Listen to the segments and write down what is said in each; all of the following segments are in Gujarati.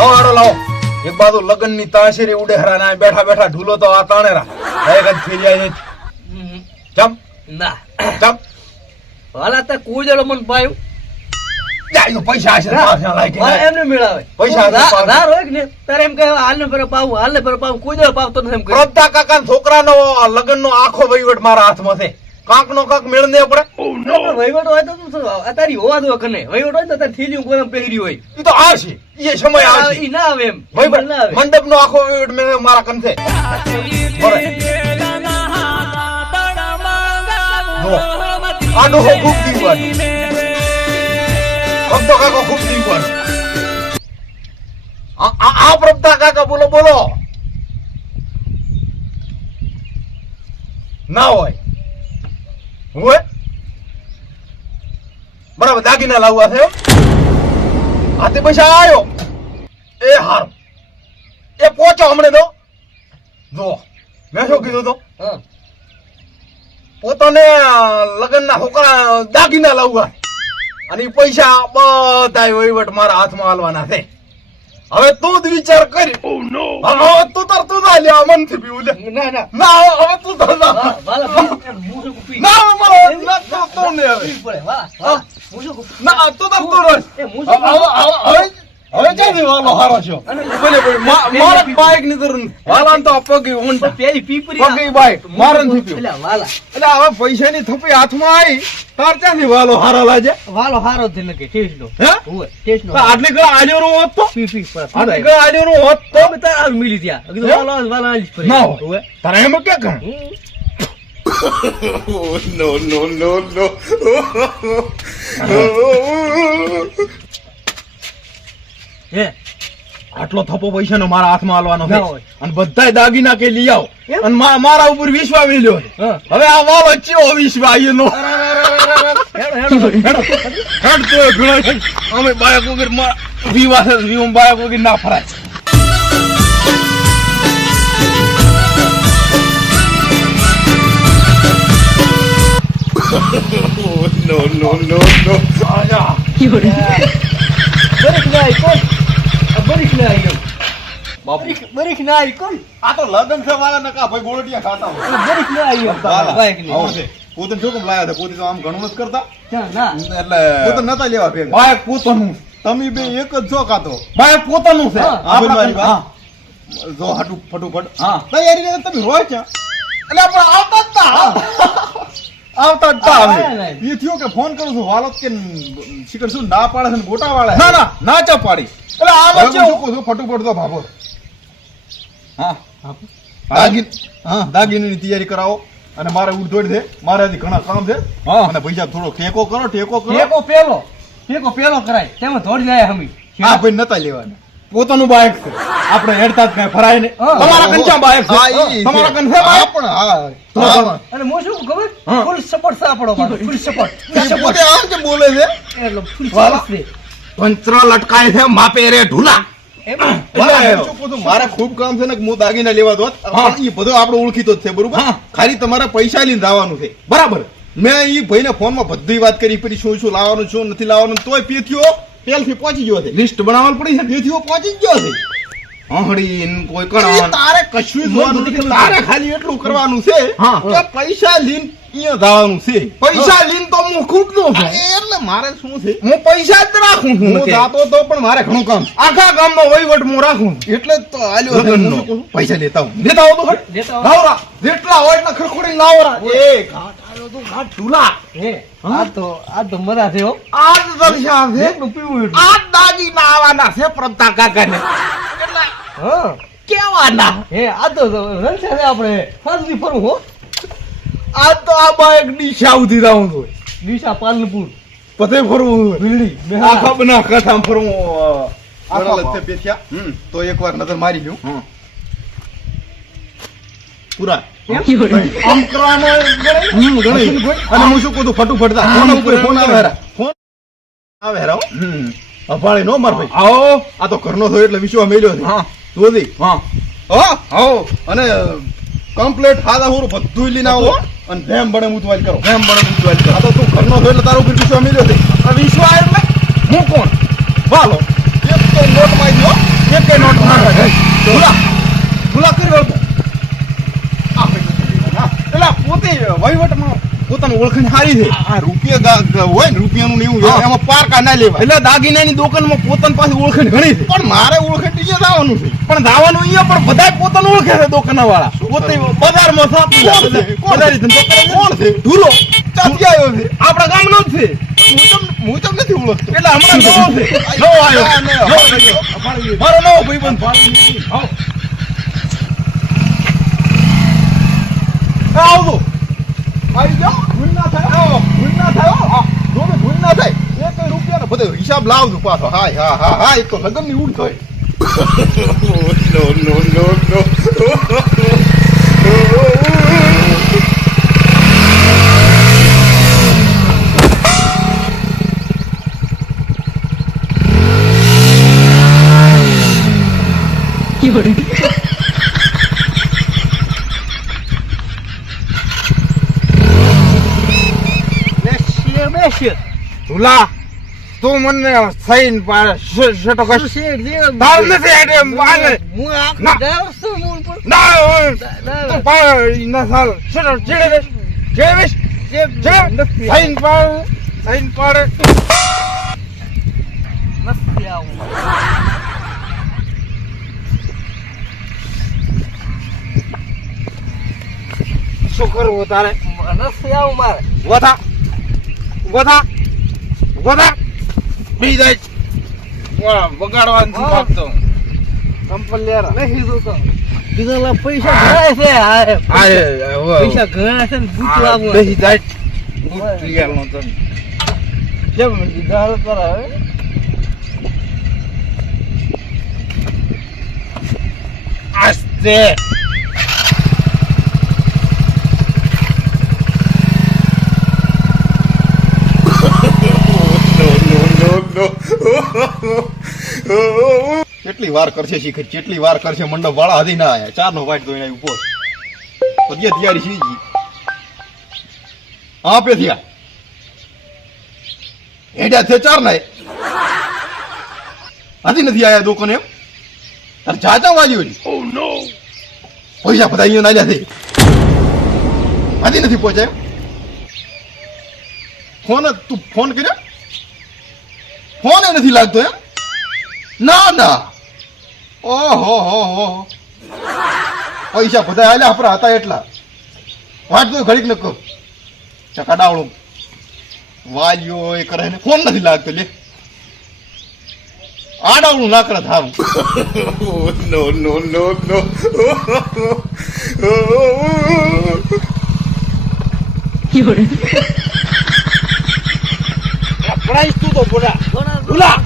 લાવો લાવો એક બાજુ લગન ની તાશેરી ઉડે હરા બેઠા બેઠા ઢૂલો તો આ તાણેરા એક જ થઈ જાય ચમ ના ચમ હાલા તે કુજળો મન પાયું જાય તો પૈસા હશે એમને મેળાવે પૈસા ધાર હોય કે ને તારે એમ કહે હાલને પર પાવું કુજળો પાવતો નથી એમ કહે પ્રભતા કાકા છોકરાનો લગન નો આખો વહીવટ મારા હાથમાં છે કાંક નો કાંક મેળ ને પડે વહીવટ હોય તો તારી હોવા દો કને વહીવટ હોય તો તારી થેલી કોઈ પહેરી હોય એ તો આવશે એ સમય આવશે ઈ ના આવે એમ વહીવટ ના આવે મંડપ નો આખો વહીવટ મેં મારા કંથે આડો ખૂબ દીવાનું ભક્તો કાકા ખૂબ દીવાનું આ પ્રભતા કાકા બોલો બોલો ના હોય હોય બરાબર દાગીના લાવવા છે હાથે પૈસા આવ્યો એ હાર એ પહોંચો હમણે તો જો મેં શું કીધું તો પોતાને લગ્ન ના છોકરા દાગીના લાવવા અને પૈસા બધા વહીવટ મારા હાથમાં હાલવાના છે હવે તું જ વિચાર કરી તું તાર તું જા લે મન થી પીવું લે ના હવે તું તાર ના તું ને ના તું તાર તું હવે ક્યાંથી વાલો હારો છો મારા બાઈક ની તરફ વાલાન તો પગી ઊંડ પેલી પીપરી પગી બાઈક મારન થી પીવું એટલે વાલા એટલે હવે પૈસા ની થપી હાથમાં આવી તાર ક્યાંથી વાલો હારો લાજે વાલો હારો જ લગે ટેસ્ટ નો હે ઓય ટેસ્ટ નો આટલી ગળા આલ્યો નું હોત તો પી આટલી ગળા આલ્યો નું હોત તો તો તાર આ મિલી ત્યાં કીધું વાલો આલીશ પર ના હોય તારે એમ કે કર હે આટલો થપ્પો પૈસા નો મારા હાથમાં હાલવાનો છે ના હોય. અને બધાય દાગીના કે લઈ આવો એમ? અને મારા ઉપર વિશ્વાસ મેલ્યો છે. હવે આ વાલો ચેવો વિશ્વાસ એનો હેડ તો ઘણો છે. અમે બાયક વગર વિવાહ બાયક વગર ના ફરાય આજા. બરીક ના આવી કોણ આ તો લગન છે વાળા નકા ભાઈ ગોળડિયા ખાતા હોય. બરીક ના આવી બાઈક ની આવું છે. પોતે શું કેમ લાયા હતા? પોતે તો આમ ઘણું જ કરતા ના એટલે પોતે નતા લેવા ભેગા. બાયક પોતાનું તમે બે એક જ છો કાતો બાયક પોતાનું છે. હા, આપણા હા. જો હાટુ ફટુફટ હા. તૈયારી ને તમે રોય છે એટલે આપણે આવતા જ તા આવતા જ તા હા, હવે હા, એ થયો કે ફોન કરું છું વાલો કે શિકર શું ના પાડે છે ને ગોટા વાળા ના ના ના ચા પાડી એટલે આમ જ શું કહું છું ફટુફટ તો ભાભો હા દાગીની તૈયારી કરાવો અને મારે ઉડદોડ છે મારે હજી ઘણા કામ છે અને પૈસા થોડો ટેકો કરો ટેકો પેલો કરાય તેમાં થોડી જાય હમી હા ભાઈ નતા લેવાના પોતાનું બાઇક છે આપણે હેડતા જ કઈ ફરાય ને તમારા કંચા બાઇક છે તમારા કંચે બાઇક પણ હા અને મો શું ખબર ફૂલ સપોર્ટ છે આપણો ફૂલ સપોર્ટ પોતે આમ કે બોલે છે એટલે ફૂલ સપોર્ટ છે પંચરા લટકાય છે માપે રે ઢુલા એમ મારે ખૂબ કામ છે ને હું દાગીના લેવા દો એ બધો આપણે ઓળખીતો જ છે બરોબર ખાલી તમારે પૈસા લઈને જવાનું છે બરાબર મેં એ ભાઈને ફોનમાં બધી વાત કરી પછી શું શું લાવવાનું શું નથી લાવવાનું તોય પેથીઓ પેલથી પહોંચી ગયો છે લિસ્ટ બનાવવાનું પડી છે પેથીઓ પહોંચી ગયો છે હહડી કોઈ કણ તારે કશું જોવાનું નથી તારે ખાલી એટલું કરવાનું છે કે પૈસા લઈને અહીંયા જવાનું છે પૈસા લઈને તો હું ખૂબ નો છું એટલે મારે શું છે હું પૈસા જ રાખું છું હું જાતો તો પણ મારે ઘણું કામ આખા ગામનો વહીવટ હું રાખું એટલે જ તો આલ્યો પૈસા લેતા હું લેતા આવો તો લાવરા જેટલા હોય એટલા ખરખોડી લાવરા એ ઘાટ આલ્યો તો ઘાટ ઢુલા હે આ તો મજા છે હો આજ દર્શા છે એટલું પીવું આ દાગી ના આવવાના છે પ્રભતા કાકાને એટલે હા કેવાના હે આ તો રણછા છે આપણે સાસુથી ફરવું હો આ તો આ બાઈક ડીશા ઉધી રાઉં છું દિશા પાલનપુર પતે ફરવું ભીલડી આખા બના કથામ ફરવું આખા લતે બેઠ્યા તો એકવાર નજર મારી લ્યો પૂરા આમ કરવામાં ગણે અને હું શું કહું ફટુફટ ફોન ઉપર ફોન આવે ફોન આવે હેરાવ અભાળી નો માર ભાઈ આવો આ તો ઘરનો થયો એટલે વિશ્વા મેલ્યો છે હા જોદી હા આવો અને કમ્પ્લીટ ખાધા હોરું બધું લઈને આવો અને ભેમ બને મુતવાલ કરો ભેમ બને મુતવાલ કરો આ તો તું ઘરનો થયો એટલે તારો ઉપર વિશ્વા મેલ્યો છે આ વિશ્વા એટલે હું કોણ વાલો એક તો નોટ માં દો બાકી વહીવટમાં પોતાની ઓળખાણ સારી છે. આ રૂપિયા હોય ને રૂપિયાનું ને એવું એમાં પારકા ના લેવા. એટલે દાગીનાની દુકાનમાં પોતાની પાસે ઓળખાણ ઘણી છે. પણ મારે ઓળખાણ બીજે જવાનું છે. પણ જવાનું અહીંયા પણ બધા પોતાને ઓળખે છે દુકાન વાળા. પોતે બજારમાં સાપી કોણ છે? ઢૂલો ચાથી આવ્યો છે. આપણા ગામનો જ છે. હું તો નથી ઓળખતો. એટલે હમણાં નવો છે. નવો આવ્યો. મારો નવો ભાઈબંધ આવજો. આવી જાઓ. ભૂલ ના થાય. ભૂલ ના થાય. જોમે ભૂલ ના થાય. એક રૂપિયાનો બધો હિસાબ લાવજો પાછો. હા હા હા હા. એક તો લગન ની ઉડ થાય. તુલા તું મને સહીન પાડે શેટો કર તાર નથી આડે માલે હું આખો ના. દાવ છું મૂળ પર ના તું પાડે ના સાલ શેટો ચીડે જેવીશ સહીન પાડે નથી આવું શું કરવું તારે નથી આવું મારે ગોથા બી જાય બગાડવાનું શું માગતો સંપલ લેર નહીં જોતો બીજા પૈસા ઘણા છે પૈસા ઘણા છે ને બૂટ લાવવું બેસી જાય બૂટ લીયાલ નો તમે કેમ ગાળ કરાવે આસ્તે કેટલી વાર કરશે શિખર કેટલી વાર કરશે મંડપ વાળા હજી ના આયા ચાર નો વાઈટ ધોઈને ઉભો પદિયા તૈયારી સીજી હા પે થયા હેડ્યા છે ચાર ના હજી નથી આયા દુકાને એમ તારે ચાચા વાજી પૈસા બધા અહીંયા નાલ્યા છે હજી નથી પહોંચાય ફોન તું ફોન કર્યો ફોન એ નથી લાગતો એમ ના ઓહો હો પૈસા બધા આલ્યા આપણા હતા એટલા વાટ તો ઘડીક ન કહો ચકાડાવડું વાલ્યો એ કરે ને ફોન નથી લાગતો લે આડાવડું ના કરે થારું પ્રાઇસ તું તો બોલા બોલા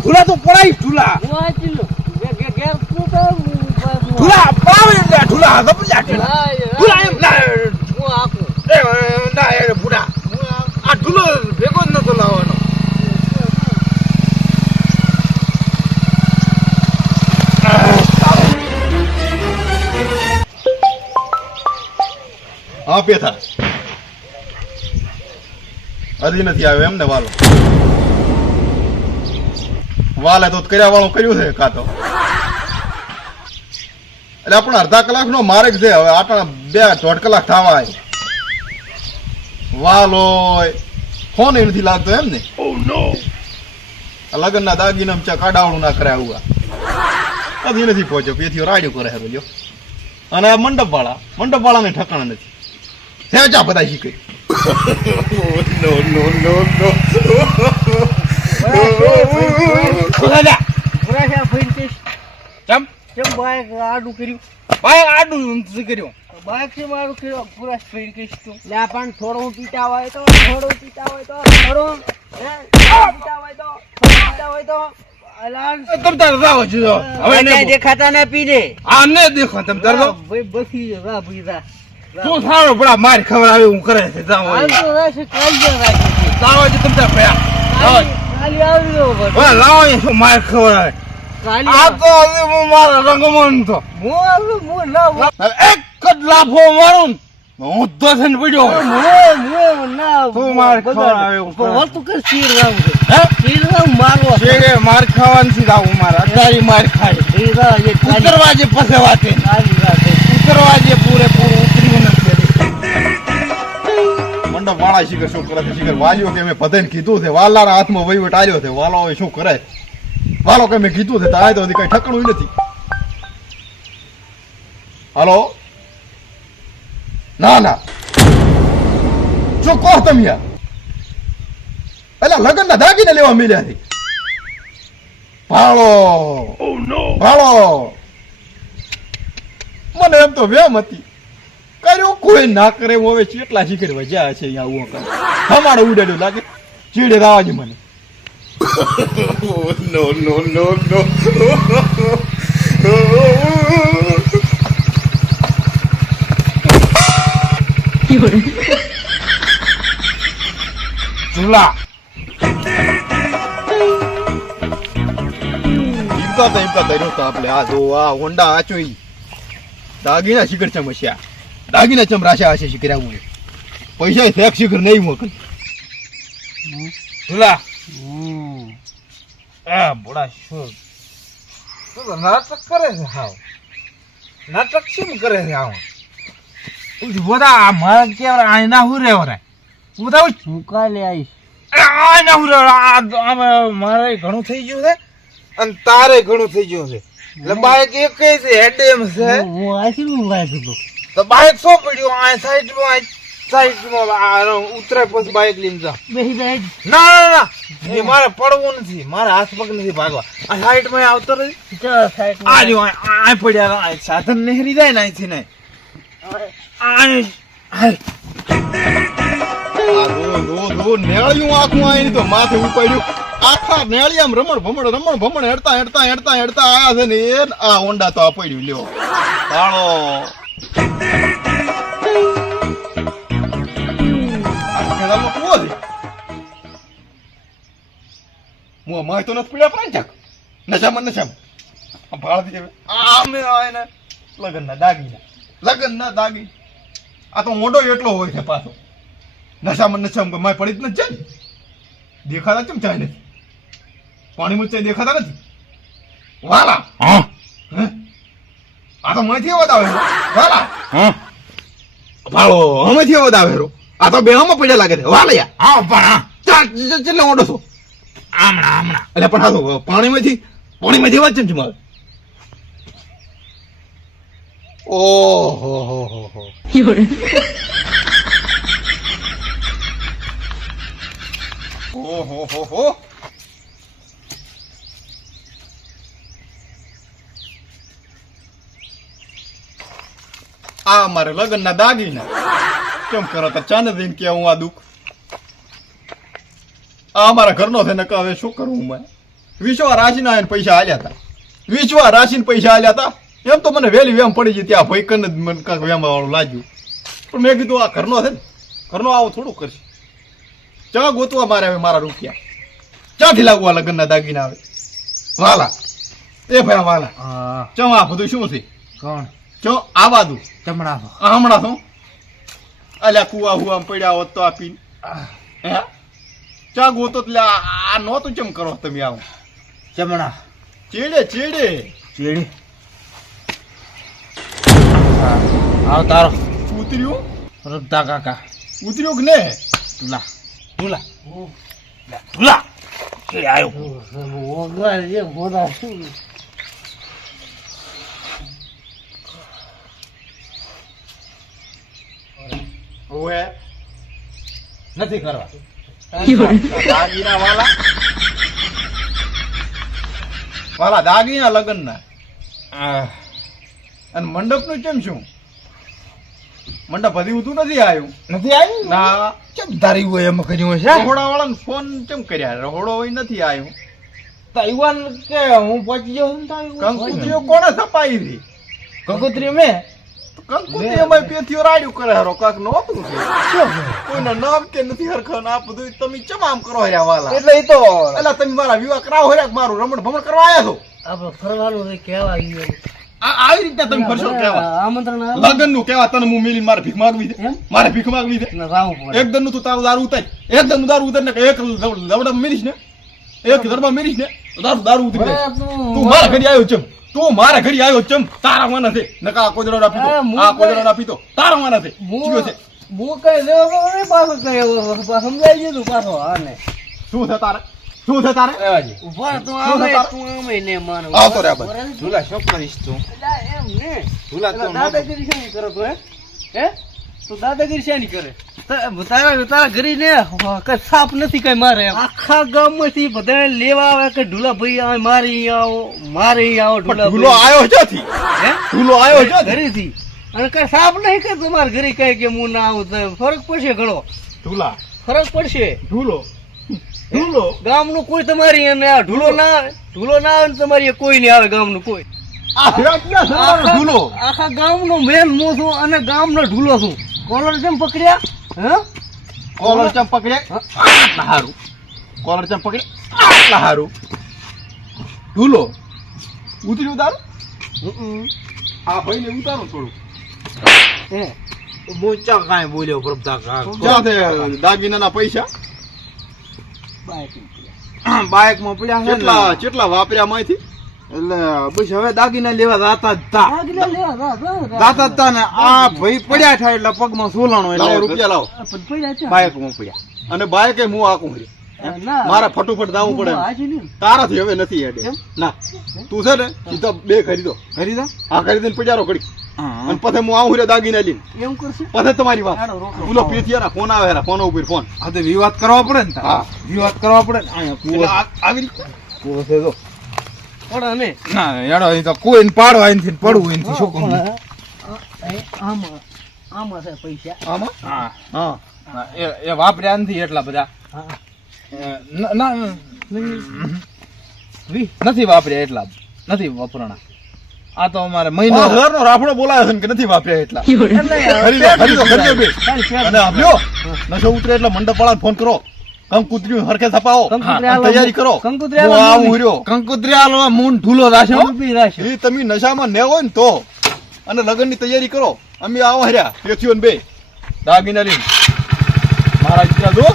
ઢુલા તો પડાઈ ઢુલા ઢુલા પાવે ને ઢુલા સમજ્યા ઢુલા એમ ના ના એ બુડા આ ઢુલો ભેગો જ નતો લાવવાનો હા પેથા હજી નથી આવ્યો એમ ને વાલો વાલે તો કર્યા વાળું કર્યું છે કાં તો એટલે આપણે અડધા કલાક નો માર્ગ છે હવે આપણે 2.5 કલાક થવા આવે વાલો ફોન નથી લાગતો એમ ને લગ્ન ના દાગીના ચા કાડાવડું ના કરે આવું હજી નથી પહોંચ્યો પેથીઓ રાડ્યું કરે છે જો અને આ મંડપ વાળાને ઠકાણા નથી ચા બધા શીખે આડું કર્યું બાઈક થી મારું કર્યું પૂરા સ્પીડ કહીશ તું પણ થોડું પીતા હોય તો થોડું પીતા હોય તો દેખાતા ના પી દે આ ને દેખો તમે તરતો ભાઈ બસી જા ભાઈ જા તું સારો બડા માર ખબર આવે હું કરે છે જાવ લાવો છે તમે ભયા લાવો શું માર ખબર આવે આ તો હું મારા રંગમન તો હું એક જ લાફો મારું હું તો છે ને પડ્યો તું માર ખવડાવે એવું કરે. શેરે માર ખાવાનું છે આવું મારે અત્યારે માર ખાય ઉતરવા જે પાસે વાતે ઉતરવા જે પૂરેપૂરું ઉતર્યું નથી. મંડપ વાળા શિખર શું કરે છે શિખર વાલ્યો કે મેં બધાને કીધું છે વાલાના હાથમાં વહીવટ આવ્યો છે વાલો હવે શું કરે વાલો કે મેં કીધું છે તાય તો હજી કઈ ઠકણું નથી. હાલો ના ના શું કહો તમે યાર એટલે લગ્ન ના દાગીને લેવા મળ્યા છે ભાળો ભાળો મને એમ તો વેમ હતી કર્યું કોઈ ના કરે હું હવે કેટલા શીખર વજ્યા છે અહીંયા આવું કરે હમાડે ઉડાડ્યું લાગે ચીડે રાવાજી મને નો નો નો નો ચૂલા ઈમતા કર્યો તો આપણે આ જો આ હોન્ડા આચો ઈ દાગીના શિખર ચમસ્યા દાગીના ચમરાશા હશે શિખર આવું પૈસા ફેક શિખર નહીં મોકલ ચૂલા આ બોડા શું તું તો નાટક કરે છે હાવ નાટક શું કરે છે હાવ બધા મારા કેવરા આ ના હું રેવ રે બધા હું કાલે આવીશ આ ના હું મારે ઘણું થઈ ગયું છે અને તારે ઘણું થઈ ગયું છે એટલે બાઈક એક છે હેડેમ છે હું આશીર્વાદ વાંચું તો બાઈક શું પડ્યું આ સાઈડમાં ઉતરે પછી બાઈક લઈને જા બેસી જાય ના ના ના એ મારે પડવું નથી મારે હાથ પગ નથી ભાગવા આ સાઈડમાં આવતો રહી આ જો આ પડ્યા આ સાધન નહેરી જાય ને અહીંથી ને નેળિયું આખું આવીને તો માથે ઉપાડ્યું આખા નેળી આમ રમણ ભમણ હેડતા આયા છે ને એ આ હોન્ડા તો આ પડ્યું લ્યો તાળો કુવો છે હું માય તો નથી પડ્યા પાંચક નશામાં ભાળતી આમે આવે ને લગનના દાગી આ તો મોઢો એટલો હોય છે પાછો નશામાં માય પડી જ નથી જાય દેખાતા કેમ ચાય નથી પાણી મુચ્ચે દેખાતા નથી વાલા આ તો માંથી અવાજ આવે વાલા ભાળો હમેથી અવાજ આવે આ તો બેહામાં પડ્યા લાગે છે વાલયા હા પણ કેટલે ઓડો છો હમણાં એટલે પણ આ તો પાણીમાંથી અવાજ કેમ છે મારે ઓહો આ મારે લગ્ન ના દાગીના કેમ કરો તો ચાને દઈને કે હું આ દુઃખ આ અમારા ઘરનો છે ને કે હવે શું કરવું મેં વિશ્વા રાશિના પૈસા આલ્યા હતા એમ તો મને વહેલી વેમ પડી ગઈ ત્યાં ભયકન જ મને કાંક વેમ વાળું લાગ્યું પણ મેં કીધું આ ઘરનો છે ને ઘરનો આવું થોડું કરશે ચા ગોતવા મારે હવે મારા રૂપિયા ચાથી લાગવા લગ્ન ના દાગીના આવે વાલા એ ભાઈ વાલા ચમ આ બધું શું છે કોણ ચો આવા દઉં ચમડા હમણાં શું અલ્યા કુવા હુઆ પડ્યા હોત તો આપીને હે ચા ગોતો એટલે આ નહોતું ચમ કરો તમે આવું ચમડા ચેડે ચેડી આવ તારો ઉતર્યું રદ્દા કાકા ઉતર્યું કે ને તુલા કે આવ્યો વગર જે બોલા શું ઓએ નથી કરવા દાગીના વાલા દાગીના લગ્ન ના અને મંડપ નું કેમ શું મંડપ હજી ઉતું નથી આવ્યું ના કેમ તારી હોય એમ કર્યું હશે રહોડા વાળા ફોન કેમ કર્યા રહોડો હોય નથી આવ્યું તાઈવાન કે હું પહોંચી જાઉં કંકુત્રીઓ કોણે છપાઈ હતી કંકોત્રી મેં કંકુત્રી એમાં પેથીઓ રાડ્યું કરે હારો કાક નહોતું છે કોઈના નામ કે નથી હરખન આ બધું તમે ચમ આમ કરો હર્યા વાલા એટલે એ તો એટલે તમે મારા વિવાહ કરાવો હર્યા મારું રમણ ભમણ કરવા આવ્યા છો આપણે ફરવાનું છે કેવા ગયું આવી રીતના તમે કરશો કેવા આમંત્રણ આવે લગન નું કેવા તને હું મિલી મારે ભીખ માંગવી છે એમ? મારે ભીખ માંગવી છે ને રાવું પડે. એક દન નું તું તારું દારૂ ઉતાર એક દન નું દારૂ ઉતાર ને એક લવડા મેરીશ ને એક ધરમાં મેરીશ ને તો દારૂ ઉતરી જાય તું મારા ઘડી આવ્યો ચમ તું મારા ઘડી આવ્યો ચમ તારા માના છે નકા કોઈ દડો ના પીતો આ કોઈ દડો ના પીતો તારા માના છે ચીયો છે હું કઈ લેવો નહીં પાછો કઈ એવો સમજાઈ ગયું તું પાછો આને શું છે તારે શું છે તારે ઉભા તું શું છે આમે તારે? તું આમે ને માનો આવતો રે બસ. ઝૂલા શું કરીશ તું એલા એમ ને ઝૂલા તો દાદાગીરી શાની કરો તું હે તું દાદાગીરી શાની કરે તારા ઘરે ને કઈ સાપ નથી કઈ મારે આખા ગામ માંથી બધા લેવા આવે કે ઢુલા ભાઈ આવે મારે અહીંયા આવો મારે અહીંયા આવો ઢુલા ઢૂલો આવ્યો ક્યાંથી હે ઢૂલો આવ્યો ક્યાંથી ઘરેથી અને કઈ સાપ નહીં કે તમારા ઘરે કઈ કે હું ના આવું તો ફરક પડશે ઘણો ઢૂલા ફરક પડશે ઢૂલો ઢૂલો ગામનું કોઈ તમારી એને આ ઢુલો ના આવે ને તમારી એ કોઈ નહીં આવે ગામનું કોઈ આ હિરાતના સરવાળો ઢૂલો આખા ગામનો મેન હું છું અને ગામનો ઢુલો છું કોલર કેમ પકડ્યા હે કોલર ચમ પકડે આટલા હારું કોલર ચમ પકડે આટલા હારું ઢૂલો ઉતરી ઉતારો આ ભાઈને ઉતારો થોડું હે હું ચા કાંઈ બોલ્યો પ્રભતા ક્યાં છે દાગીનાના પૈસા બાઇક માં પડ્યા છે ને. કેટલા વાપર્યા માંથી એટલે બસ હવે દાગીના લેવા જાતા જ તા આગલા લેવા જાતા જ તા ને આ ભાઈ પડ્યા થાય એટલે પગમાં સોલાણો લાવો એટલે રૂપિયા લાવો બાઇક માં પડ્યા અને બાઈકે હું આકું રે મારે ફટોફટ દાવું પડે તારાથી હવે નથી હેડે કેમ? ના તું છે ને સીધો બે ખરીદો ખરીદા આ ખરીદીને પજારો કરી હા અને પછી હું આવું રે દાગીના લઈને એમ કરશે પછી તમારી વાત હાલો, રોકો. બોલો પેથિયાના ફોન આવે હેરા ફોન ઉપર ફોન આ તો વિવાદ કરવા પડે ને તાર. હા. વિવાદ કરવા પડે ને અહીંયા એટલે કૂવો આવી રીતે કૂવો છે તો પણ અમે ના યાડો અહીં તો કોઈ પાડો અહીંથી ને પડવું અહીંથી શું કહું આમાં આમાં છે પૈસા આમાં હા હા એ વાપર્યા નથી એટલા બધા હા. ના નથી વાપર્યા એટલા નથી વાપરાણા આ તો અમારે મહિનો ઘરનો રાફડો બોલાયો છે ને કે નથી વાપર્યા એટલા ખરીદો બે અને આપ્યો નશો ઉતરે એટલે મંડપ વાળાને ફોન કરો કંકુતરી હરખે છપાવો કંકુતરી અને તૈયારી કરો કંકુતરી હું આલો આવું રહ્યો કંકોત્રી આલવા મૂન ઢૂલો રાખ્યો ઊભી રાખજો. એ તમે નશામાં ને હોય ને તો અને લગ્નની તૈયારી કરો અમે આવો હર્યા પેથીઓ ને બે દાગીના લઈને મારા દીકરા જો